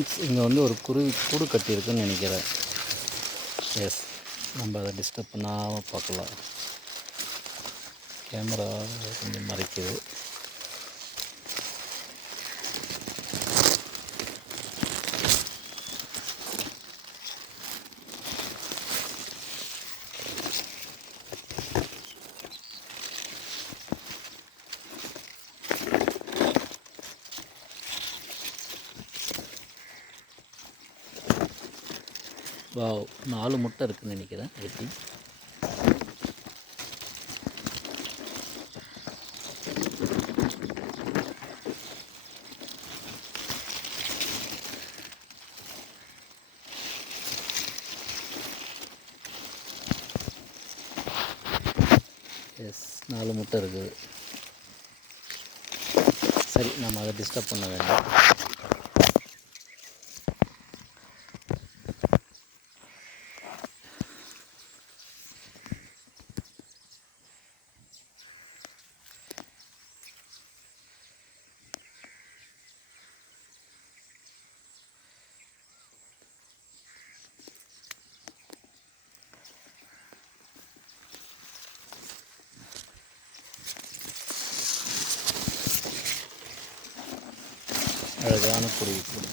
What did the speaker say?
Friends, இங்கே வந்து ஒரு குருவி கூடு கட்டியிருக்குன்னு நினைக்கிறேன். எஸ், நம்ம அதை டிஸ்டர்ப் பண்ணாமல் பார்க்கலாம். கேமரா கொஞ்சம் மறைக்குது. வாவ், 4 முட்டை இருக்குதுன்னு நினைக்கிறேன். வெட்டி எஸ், 4 முட்டை இருக்குது. சரி, நம்ம அதை டிஸ்டர்ப் பண்ண வேண்டாம். அழகான குருவி கூடு.